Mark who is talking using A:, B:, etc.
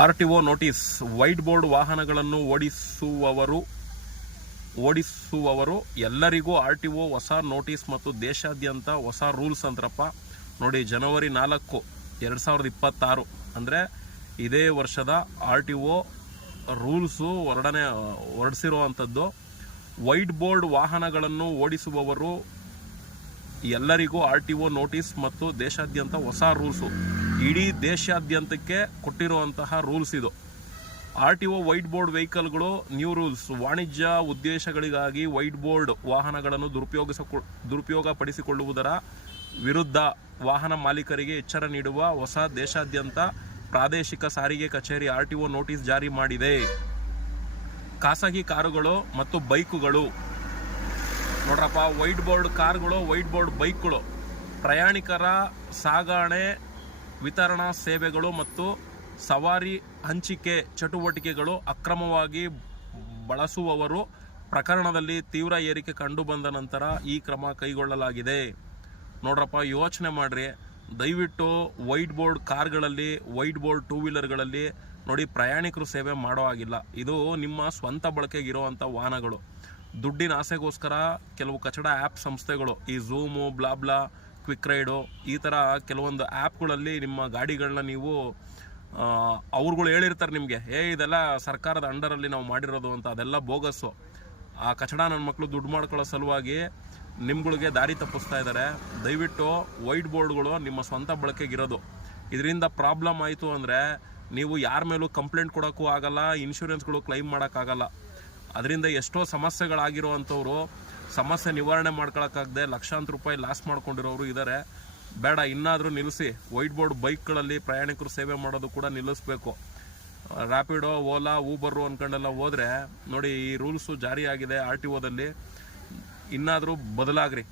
A: R T O notice white board ವಾಹನಗಳನ್ನು ಓಡಿಸುವವರು ಓಡಿಸುವವರು, ಎಲ್ಲರಿಗೂ ಆರ್ ಟಿ ಒ ಹೊಸ ನೋಟಿಸ್ ಮತ್ತು ದೇಶಾದ್ಯಂತ ಹೊಸ ರೂಲ್ಸ್ ಅಂತರಪ್ಪ ನೋಡಿ, ಜನವರಿ ನಾಲ್ಕು, ಎರಡು ಸಾವಿರದ ಇಪ್ಪತ್ತಾರು, ಅಂದರೆ ಇದೇ ವರ್ಷದ ಆರ್ ಟಿ ಒ ರೂಲ್ಸು ಹೊರಡನೆ, ಹೊರಡಿಸಿರುವಂಥದ್ದು. ವೈಟ್ ಬೋರ್ಡ್ ವಾಹನಗಳನ್ನು ಓಡಿಸುವವರು ಎಲ್ಲರಿಗೂ ಆರ್ ಟಿ ಒ ನೋಟಿಸ್ ಮತ್ತು ದೇಶಾದ್ಯಂತ ಹೊಸ ರೂಲ್ಸು. ಇಡೀ ದೇಶಾದ್ಯಂತಕ್ಕೆ ಕೊಟ್ಟಿರುವಂತಹ ರೂಲ್ಸ್ ಇದು. R T O white board ವೆಹಿಕಲ್ಗಳು, new rules. ವಾಣಿಜ್ಯ ಉದ್ದೇಶಗಳಿಗಾಗಿ ವೈಟ್ ಬೋರ್ಡ್ ವಾಹನಗಳನ್ನು ದುರುಪಯೋಗಿಸ ದುರುಪಯೋಗಪಡಿಸಿಕೊಳ್ಳುವುದರ ವಿರುದ್ಧ ವಾಹನ ಮಾಲೀಕರಿಗೆ ಎಚ್ಚರ ನೀಡುವ ಹೊಸ ದೇಶಾದ್ಯಂತ ಪ್ರಾದೇಶಿಕ ಸಾರಿಗೆ ಕಚೇರಿ ಆರ್ ಟಿ ಒ ನೋಟಿಸ್ ಜಾರಿ ಮಾಡಿದೆ. ಖಾಸಗಿ ಕಾರುಗಳು ಮತ್ತು ಬೈಕುಗಳು ನೋಡ್ರಪ್ಪ ವೈಟ್ ಬೋರ್ಡ್ ಕಾರ್ಗಳು ವೈಟ್ ಬೋರ್ಡ್ ಬೈಕ್ಗಳು ಪ್ರಯಾಣಿಕರ ಸಾಗಾಣೆ, ವಿತರಣಾ ಸೇವೆಗಳು ಮತ್ತು ಸವಾರಿ ಹಂಚಿಕೆ ಚಟುವಟಿಕೆಗಳು ಅಕ್ರಮವಾಗಿ ಬಳಸುವವರು ಪ್ರಕರಣದಲ್ಲಿ ತೀವ್ರ ಏರಿಕೆ ಕಂಡು ಬಂದ ನಂತರ ಈ ಕ್ರಮ ಕೈಗೊಳ್ಳಲಾಗಿದೆ. ನೋಡ್ರಪ್ಪ, ಯೋಚನೆ ಮಾಡ್ರಿ. ದಯವಿಟ್ಟು ವೈಟ್ ಬೋರ್ಡ್ ಕಾರ್ಗಳಲ್ಲಿ ವೈಟ್ ಬೋರ್ಡ್ ಟೂ ವೀಲರ್ಗಳಲ್ಲಿ ನೋಡಿ ಪ್ರಯಾಣಿಕರು ಸೇವೆ ಮಾಡೋ ಆಗಿಲ್ಲ ಇದು ನಿಮ್ಮ ಸ್ವಂತ ಬಳಕೆಗೆ ಇರುವಂಥ ವಾಹನಗಳು. ದುಡ್ಡಿನ ಆಸೆಗೋಸ್ಕರ ಕೆಲವು ಕಚಡ ಆ್ಯಪ್ ಸಂಸ್ಥೆಗಳು ಈ ಝೂಮು ಬ್ಲಾಬ್ಲಾ ಕ್ವಿಕ್ ರೈಡು ಈ ಥರ ಕೆಲವೊಂದು ಆ್ಯಪ್ಗಳಲ್ಲಿ ನಿಮ್ಮ ಗಾಡಿಗಳನ್ನ ನೀವು ಅವ್ರುಗಳು ಹೇಳಿರ್ತಾರೆ ನಿಮಗೆ, ಏ, ಇದೆಲ್ಲ ಸರ್ಕಾರದ ಅಂಡರಲ್ಲಿ ನಾವು ಮಾಡಿರೋದು ಅಂತ, ಅದೆಲ್ಲ ಬೋಗಸ್ಸು ಆ ಕಚಡ ನನ್ನ ಮಕ್ಕಳು ದುಡ್ಡು ಮಾಡ್ಕೊಳ್ಳೋ ಸಲುವಾಗಿ ನಿಮ್ಗಳಿಗೆ ದಾರಿ ತಪ್ಪಿಸ್ತಾ ಇದ್ದಾರೆ ದಯವಿಟ್ಟು ವೈಟ್ ಬೋರ್ಡ್ಗಳು ನಿಮ್ಮ ಸ್ವಂತ ಬಳಕೆಗಿರೋದು. ಇದರಿಂದ ಪ್ರಾಬ್ಲಮ್ ಆಯಿತು ಅಂದರೆ ನೀವು ಯಾರ ಮೇಲೂ ಕಂಪ್ಲೇಂಟ್ ಕೊಡೋಕ್ಕೂ ಆಗಲ್ಲ, ಇನ್ಶೂರೆನ್ಸ್ಗಳು ಕ್ಲೈಮ್ ಮಾಡೋಕ್ಕಾಗಲ್ಲ. ಅದರಿಂದ ಎಷ್ಟೋ ಸಮಸ್ಯೆಗಳಾಗಿರುವಂಥವ್ರು ಸಮಸ್ಯೆ ನಿವಾರಣೆ ಮಾಡ್ಕೊಳಕ್ಕಾಗದೆ ಲಕ್ಷಾಂತರ ರೂಪಾಯಿ ಲಾಸ್ ಮಾಡ್ಕೊಂಡಿರೋರು ಇದ್ದಾರೆ ಬೇಡ, ಇನ್ನಾದರೂ ನಿಲ್ಲಿಸಿ ವೈಟ್ ಬೋರ್ಡ್ ಬೈಕ್ಗಳಲ್ಲಿ ಪ್ರಯಾಣಿಕರು ಸೇವೆ ಮಾಡೋದು ಕೂಡ ನಿಲ್ಲಿಸ್ಬೇಕು. ರ್ಯಾಪಿಡೋ ಓಲಾ, ಊಬರು ಅಂದ್ಕೊಂಡೆಲ್ಲ ಹೋದರೆ ನೋಡಿ ಈ ರೂಲ್ಸು ಜಾರಿಯಾಗಿದೆ ಆರ್ ಟಿ ಒದಲ್ಲಿ ಇನ್ನಾದರೂ ಬದಲಾಗ್ರಿ.